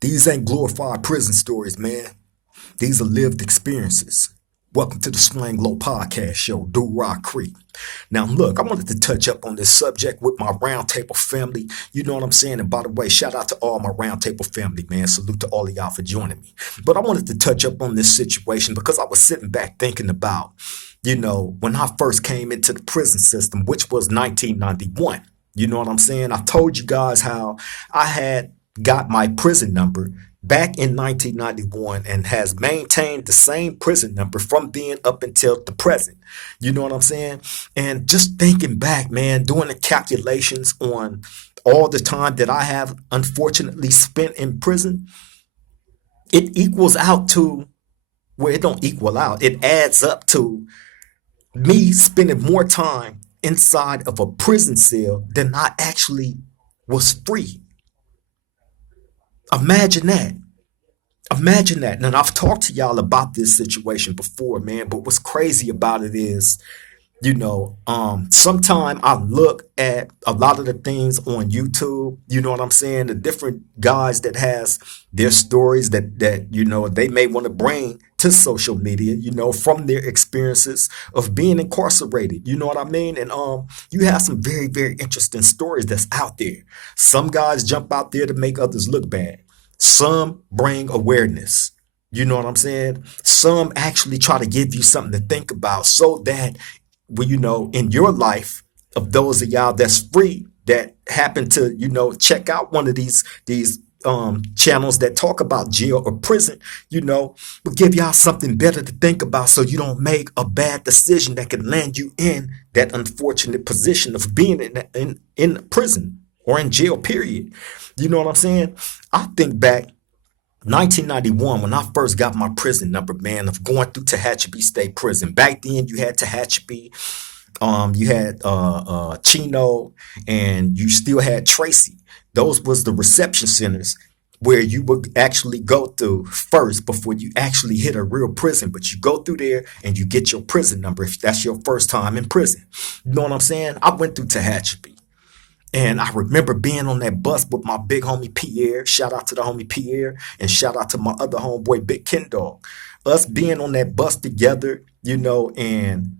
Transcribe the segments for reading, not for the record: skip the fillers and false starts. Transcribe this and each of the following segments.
These ain't glorified prison stories, man. These are lived experiences. Welcome to the Swing Low Podcast Show, Do Rock Creek. Now, look, I wanted to touch up on this subject with my roundtable family. You know what I'm saying? And by the way, shout out to all my roundtable family, man. Salute to all of y'all for joining me. But I wanted to touch up on this situation because I was sitting back thinking about, when I first came into the prison system, which was 1991. You know what I'm saying? I told you guys how I had got my prison number back in 1991 and has maintained the same prison number from then up until the present. You know what I'm saying? And just thinking back, man, doing the calculations on all the time that I have unfortunately spent in prison, it equals out to, well, it don't equal out. It adds up to me spending more time inside of a prison cell than I actually was free. Imagine that. Imagine that. Now, I've talked to y'all about this situation before, man, but what's crazy about it is, sometime I look at a lot of the things on YouTube, you know what I'm saying? The different guys that has their stories that they may want to bring to social media, from their experiences of being incarcerated. You know what I mean? And you have some very, very interesting stories that's out there. Some guys jump out there to make others look bad. Some bring awareness. You know what I'm saying? Some actually try to give you something to think about so that, well, in your life, of those of y'all that's free that happen to, check out one of these channels that talk about jail or prison, will give y'all something better to think about so you don't make a bad decision that can land you in that unfortunate position of being in prison or in jail, period. You know what I'm saying? I think back 1991 when I first got my prison number, man, of going through Tehachapi State Prison. Back then you had Tehachapi, you had Chino, and you still had Tracy. Those was the reception centers where you would actually go through first before you actually hit a real prison. But you go through there and you get your prison number if that's your first time in prison. You know what I'm saying? I went through Tehachapi. And I remember being on that bus with my big homie Pierre. Shout out to the homie Pierre and shout out to my other homeboy Big Ken Dog. Us being on that bus together, and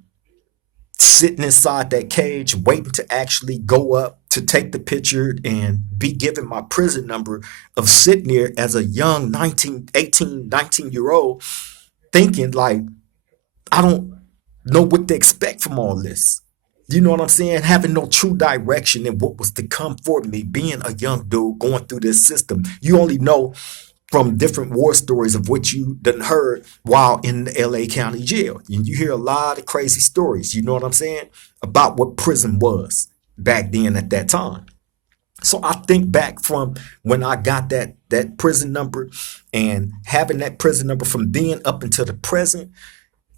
sitting inside that cage, waiting to actually go up to take the picture and be given my prison number, of sitting there as a young 19-year-old thinking like, I don't know what to expect from all this. You know what I'm saying? Having no true direction in what was to come for me, being a young dude going through this system. You only know from different war stories of what you done heard while in the LA County Jail. And you hear a lot of crazy stories, you know what I'm saying, about what prison was back then at that time. So I think back from when I got that prison number and having that prison number from then up until the present,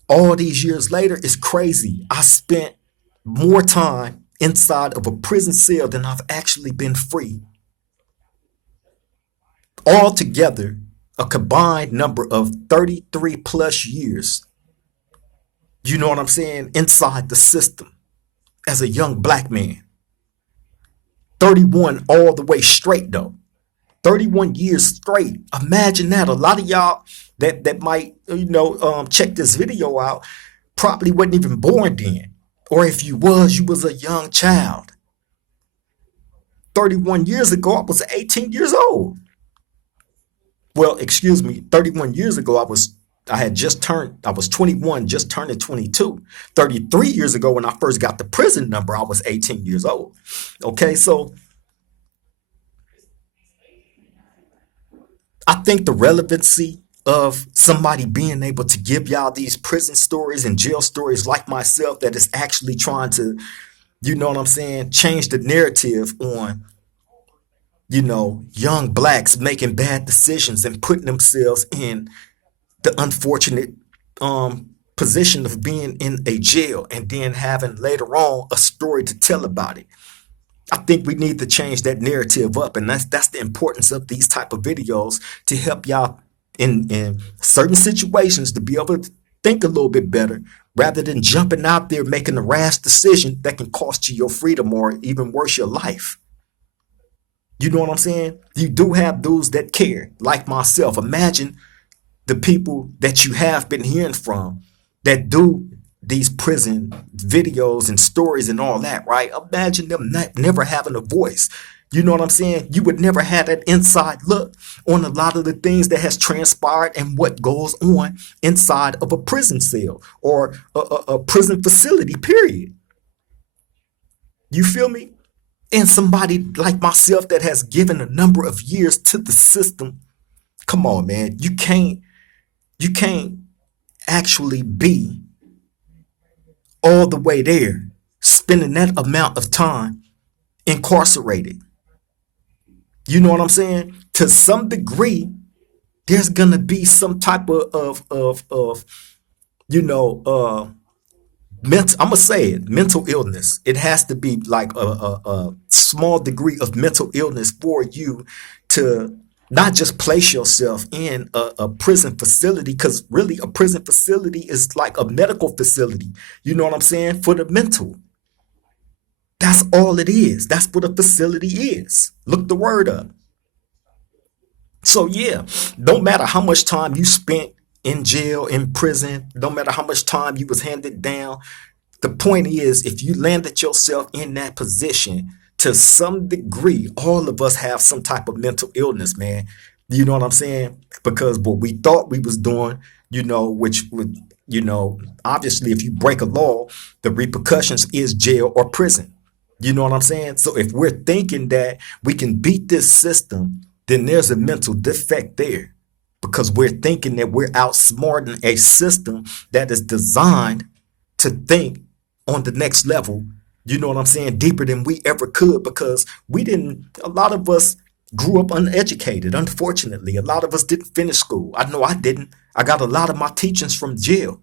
all these years later, is crazy. I spent more time inside of a prison cell than I've actually been free. Altogether, a combined number of 33 plus years. You know what I'm saying? Inside the system as a young black man. 31 all the way straight though. 31 years straight. Imagine that. A lot of y'all that might, check this video out probably wasn't even born then. Or if you was a young child. 31 years ago, I was 18 years old. Well, excuse me, 31 years ago, I was 21, just turning 22. 33 years ago, when I first got the prison number, I was 18 years old. Okay, so I think the relevancy of somebody being able to give y'all these prison stories and jail stories like myself that is actually trying to, you know what I'm saying, change the narrative on, young blacks making bad decisions and putting themselves in the unfortunate position of being in a jail and then having later on a story to tell about it. I think we need to change that narrative up, and that's the importance of these type of videos to help y'all in certain situations to be able to think a little bit better rather than jumping out there making a rash decision that can cost you your freedom or even worse, your life. You know what I'm saying? You do have those that care, like myself. Imagine the people that you have been hearing from that do these prison videos and stories and all that, right? Imagine them never having a voice. You know what I'm saying? You would never have that inside look on a lot of the things that has transpired and what goes on inside of a prison cell or a prison facility, period. You feel me? And somebody like myself that has given a number of years to the system, come on, man. You can't actually be all the way there, spending that amount of time incarcerated. You know what I'm saying? To some degree, there's gonna be some type of you know mental. I'm gonna say it, mental illness. It has to be like a small degree of mental illness for you to not just place yourself in a prison facility, because really a prison facility is like a medical facility. You know what I'm saying? For the mental. That's all it is. That's what a facility is. Look the word up. So yeah, don't matter how much time you spent in jail, in prison, don't matter how much time you was handed down. The point is, if you landed yourself in that position, to some degree, all of us have some type of mental illness, man. You know what I'm saying? Because what we thought we was doing, which would, obviously, if you break a law, the repercussions is jail or prison. You know what I'm saying? So if we're thinking that we can beat this system, then there's a mental defect there, because we're thinking that we're outsmarting a system that is designed to think on the next level. You know what I'm saying? Deeper than we ever could, because a lot of us grew up uneducated. Unfortunately, a lot of us didn't finish school. I know I didn't. I got a lot of my teachings from jail.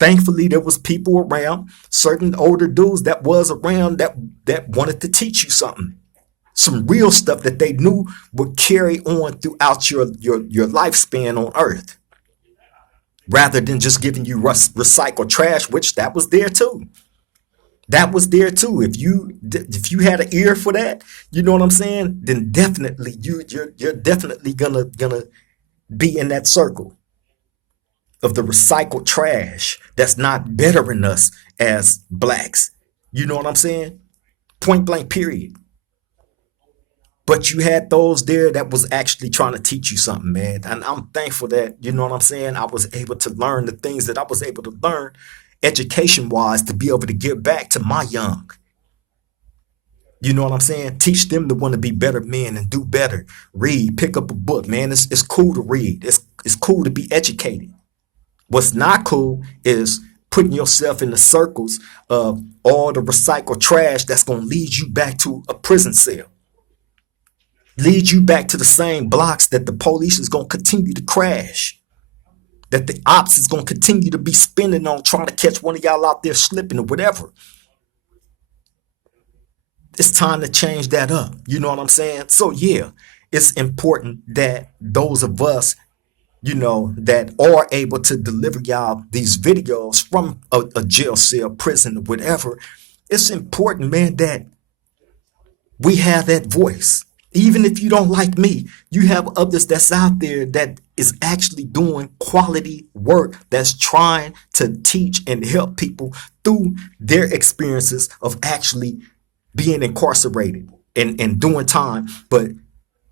Thankfully, there was people around, certain older dudes that was around that wanted to teach you something. Some real stuff that they knew would carry on throughout your lifespan on earth, rather than just giving you recycled trash, which that was there too. That was there too. If you had an ear for that, you know what I'm saying, then definitely you're definitely gonna be in that circle of the recycled trash that's not bettering us as blacks. You know what I'm saying? Point blank, period. But you had those there that was actually trying to teach you something, man. And I'm thankful that, you know what I'm saying, I was able to learn the things that I was able to learn education wise, to be able to give back to my young. You know what I'm saying? Teach them to want to be better men and do better. Read, pick up a book, man. It's cool to read. It's cool to be educated. What's not cool is putting yourself in the circles of all the recycled trash that's going to lead you back to a prison cell. Lead you back to the same blocks that the police is going to continue to crash. That the ops is going to continue to be spending on trying to catch one of y'all out there slipping or whatever. It's time to change that up. You know what I'm saying? So yeah, it's important that those of us, that are able to deliver y'all these videos from a jail cell, prison, or whatever. It's important, man, that we have that voice. Even if you don't like me, you have others that's out there that is actually doing quality work, that's trying to teach and help people through their experiences of actually being incarcerated and doing time, but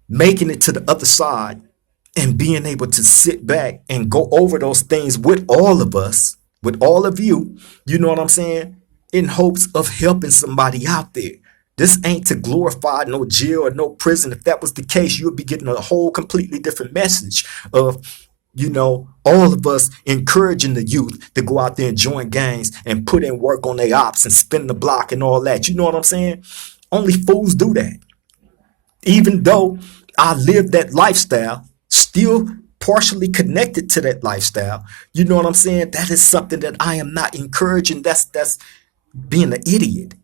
making it to the other side and being able to sit back and go over those things with all of us, with all of you, you know what I'm saying, in hopes of helping somebody out there. This ain't to glorify no jail or no prison. If that was the case, you would be getting a whole completely different message of, all of us encouraging the youth to go out there and join gangs and put in work on their ops and spin the block and all that. You know what I'm saying? Only fools do that. Even though I live that lifestyle, still partially connected to that lifestyle, you know what I'm saying? That is something that I am not encouraging. That's being an idiot.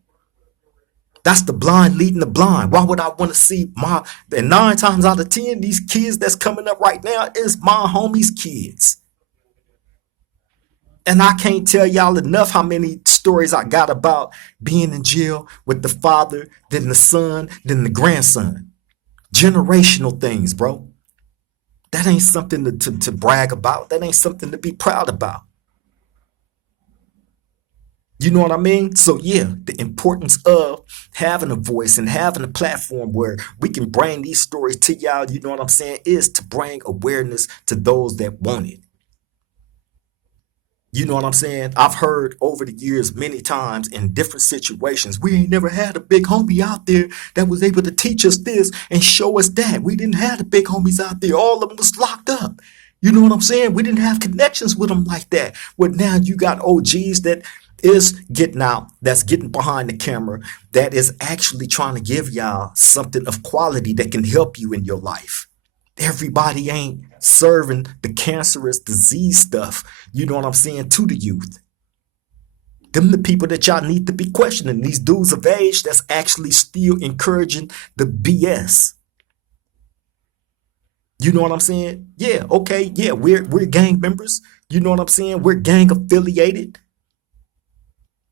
That's the blind leading the blind. Why would I want to see and 9 times out of 10, these kids that's coming up right now is my homies' kids. And I can't tell y'all enough how many stories I got about being in jail with the father, then the son, then the grandson. Generational things, bro. That ain't something to brag about. That ain't something to be proud about. You know what I mean? So yeah, the importance of having a voice and having a platform where we can bring these stories to y'all, you know what I'm saying, is to bring awareness to those that want it. You know what I'm saying? I've heard over the years many times in different situations, we ain't never had a big homie out there that was able to teach us this and show us that. We didn't have the big homies out there. All of them was locked up. You know what I'm saying? We didn't have connections with them like that. But now you got OGs that is getting out, that's getting behind the camera, that is actually trying to give y'all something of quality that can help you in your life. Everybody ain't serving the cancerous disease stuff, you know what I'm saying, to the youth. Them the people that y'all need to be questioning. These dudes of age that's actually still encouraging the BS. You know what I'm saying? Yeah, okay, yeah, we're gang members. You know what I'm saying? We're gang affiliated.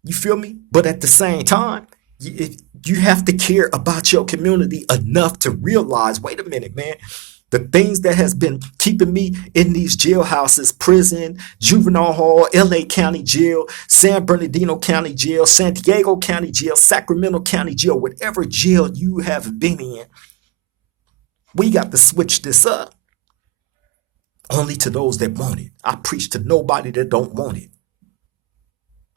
You feel me? But at the same time, you have to care about your community enough to realize, wait a minute, man. The things that has been keeping me in these jailhouses, prison, juvenile hall, LA County Jail, San Bernardino County Jail, San Diego County Jail, Sacramento County Jail, whatever jail you have been in, we got to switch this up. Only to those that want it. I preach to nobody that don't want it.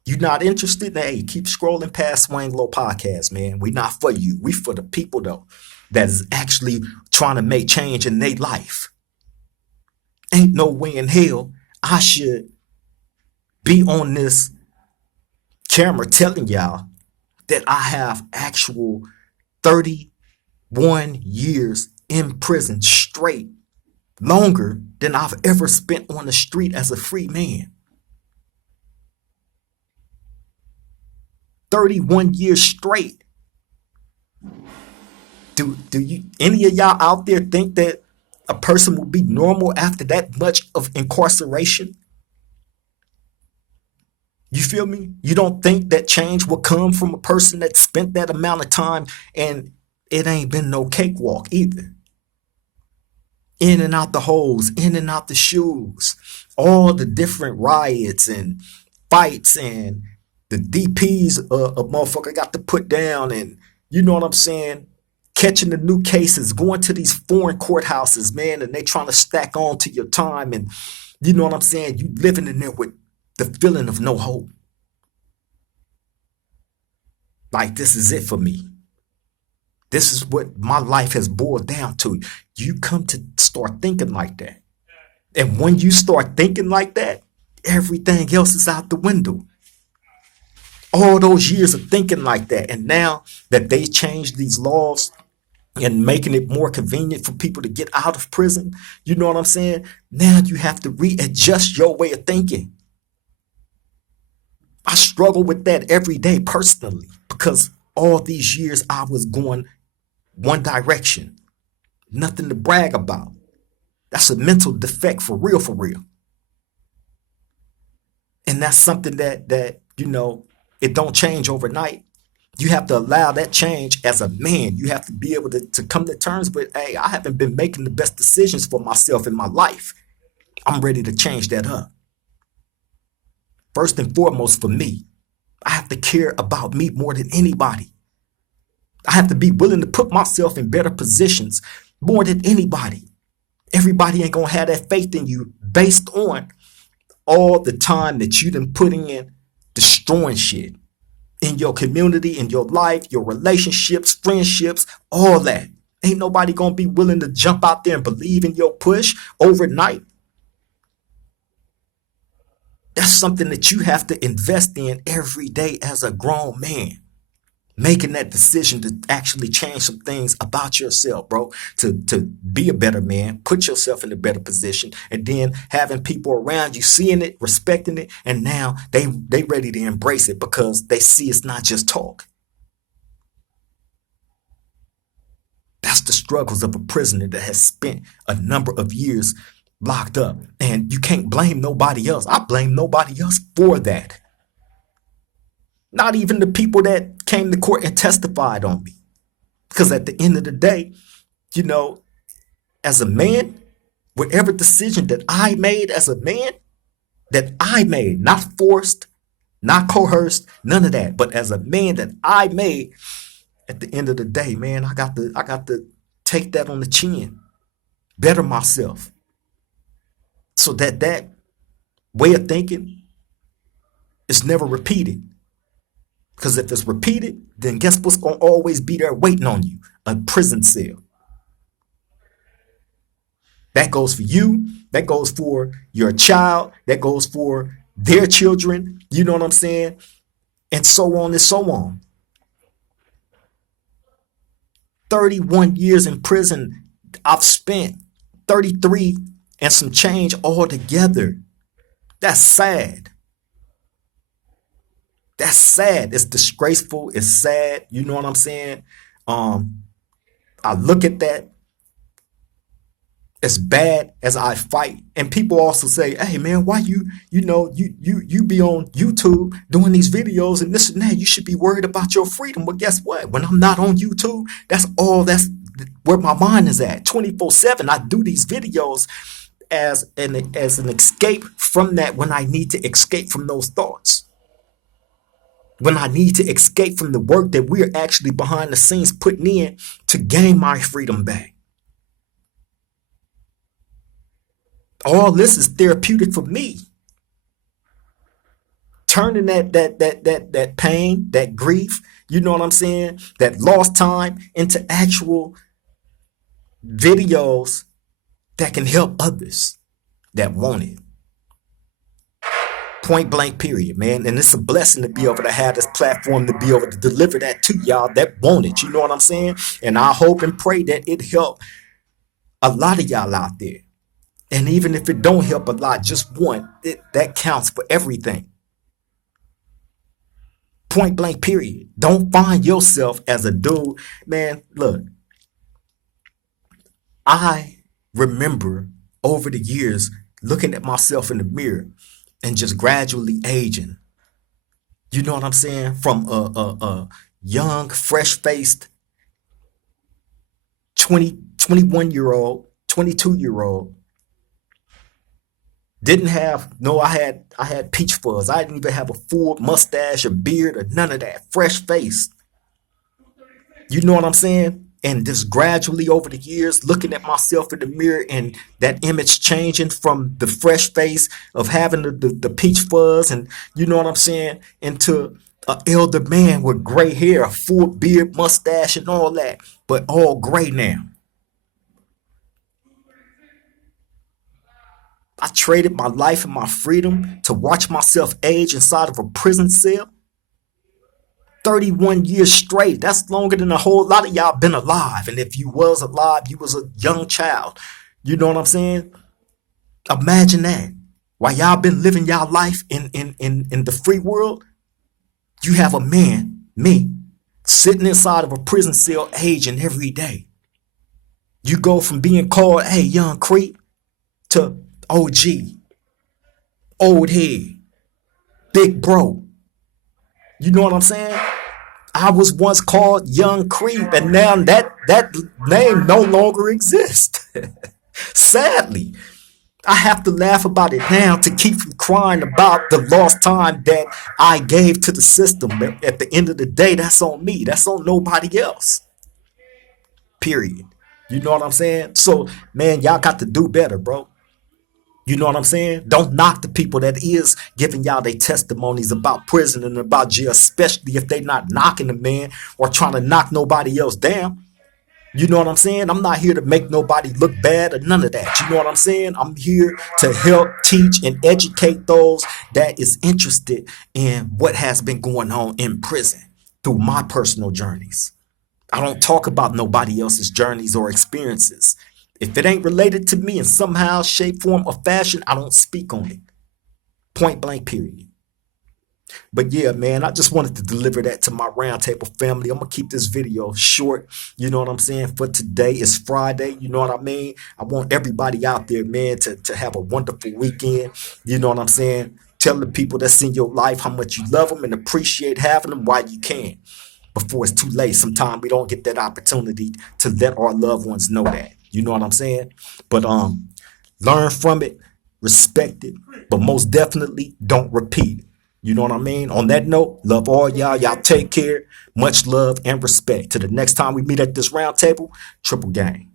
You not interested? Hey, keep scrolling past Swang Low Podcast, man. We not for you. We for the people though that is actually trying to make change in their life. Ain't no way in hell I should be on this camera telling y'all that I have actual 31 years in prison straight, longer than I've ever spent on the street as a free man. 31 years straight. Do you any of y'all out there think that a person will be normal after that much of incarceration? You feel me? You don't think that change will come from a person that spent that amount of time and it ain't been no cakewalk either. In and out the holes, in and out the shoes, all the different riots and fights and the DPs a motherfucker got to put down, and you know what I'm saying, catching the new cases, going to these foreign courthouses, man, and they trying to stack on to your time, and you know what I'm saying, you living in there with the feeling of no hope. Like, this is it for me. This is what my life has boiled down to. You come to start thinking like that. And when you start thinking like that, everything else is out the window. All those years of thinking like that. And now that they changed these laws and making it more convenient for people to get out of prison, you know what I'm saying? Now you have to readjust your way of thinking. I struggle with that every day personally because all these years I was going one direction. Nothing to brag about. That's a mental defect for real, for real. And that's something that you know, it don't change overnight. You have to allow that change as a man. You have to be able to come to terms with, hey, I haven't been making the best decisions for myself in my life. I'm ready to change that up. First and foremost for me, I have to care about me more than anybody. I have to be willing to put myself in better positions more than anybody. Everybody ain't gonna have that faith in you based on all the time that you done putting in destroying shit in your community, in your life, your relationships, friendships, all that. Ain't nobody gonna be willing to jump out there and believe in your push overnight. That's something that you have to invest in every day as a grown man. Making that decision to actually change some things about yourself, bro, to be a better man, put yourself in a better position, and then having people around you seeing it, respecting it, and now they ready to embrace it because they see it's not just talk. That's the struggles of a prisoner that has spent a number of years locked up, and you can't blame nobody else. I blame nobody else for that. Not even the people that came to court and testified on me. Because at the end of the day, You know, as a man, whatever decision that I made as a man, that I made, not forced, not coerced, none of that, but as a man that I made, at the end of the day, man, I got to take that on the chin, better myself, so that that way of thinking is never repeated. Because if it's repeated, then guess what's gonna always be there waiting on you? A prison cell. That goes for you. That goes for your child. That goes for their children. You know what I'm saying? And so on and so on. 31 years in prison. I've spent 33 and some change altogether. That's sad. That's sad. It's disgraceful. It's sad. You know what I'm saying? Um, I look at that as bad as I fight. And people also say, hey man, why you be on YouTube doing these videos and this and that, you should be worried about your freedom. But guess what? When I'm not on YouTube, that's where my mind is at. 24/7. I do these videos as an escape from that, when I need to escape from those thoughts. When I need to escape from the work that we're actually behind the scenes putting in to gain my freedom back. All this is therapeutic for me. Turning that pain, that grief, you know what I'm saying, that lost time into actual videos that can help others that want it. Point blank, period, man. And it's a blessing to be able to have this platform to be able to deliver that to y'all that want it. You know what I'm saying? And I hope and pray that it help a lot of y'all out there. And even if it don't help a lot, just one, that counts for everything. Point blank, period. Don't find yourself as a dude. Man, look, I remember over the years looking at myself in the mirror and just gradually aging. You know what I'm saying? From a young, fresh faced 20, 21-year old, 22-year old. Didn't have no, I had peach fuzz. I didn't even have a full mustache or beard or none of that. Fresh face. You know what I'm saying? And just gradually over the years, looking at myself in the mirror and that image changing from the fresh face of having the peach fuzz and you know what I'm saying, into an elder man with gray hair, a full beard, mustache, and all that, but all gray now. I traded my life and my freedom to watch myself age inside of a prison cell. 31 years straight. That's longer than a whole lot of y'all been alive. And if you was alive, you was a young child. You know what I'm saying? Imagine that. While y'all been living y'all life in the free world, you have a man, me, sitting inside of a prison cell aging every day. You go from being called, hey, young creep, to OG, old head, big bro. You know what I'm saying? I was once called Young Creep, and now that name no longer exists. Sadly, I have to laugh about it now to keep from crying about the lost time that I gave to the system. At the end of the day, that's on me. That's on nobody else. Period. You know what I'm saying? So, man, y'all got to do better, bro. You know what I'm saying? Don't knock the people that is giving y'all their testimonies about prison and about jail, especially if they not knocking the man or trying to knock nobody else down. You know what I'm saying? I'm not here to make nobody look bad or none of that. You know what I'm saying? I'm here to help teach and educate those that is interested in what has been going on in prison through my personal journeys. I don't talk about nobody else's journeys or experiences. If it ain't related to me in somehow, shape, form, or fashion, I don't speak on it. Point blank, period. But yeah, man, I just wanted to deliver that to my roundtable family. I'm gonna keep this video short. You know what I'm saying? For today, it's Friday. You know what I mean? I want everybody out there, man, to have a wonderful weekend. You know what I'm saying? Tell the people that's in your life how much you love them and appreciate having them while you can. before it's too late. Sometimes we don't get that opportunity to let our loved ones know that. You know what I'm saying? But learn from it, respect it, but most definitely don't repeat it. You know what I mean? On that note, love all y'all. Y'all take care. Much love and respect. To the next time we meet at this round table, triple gang.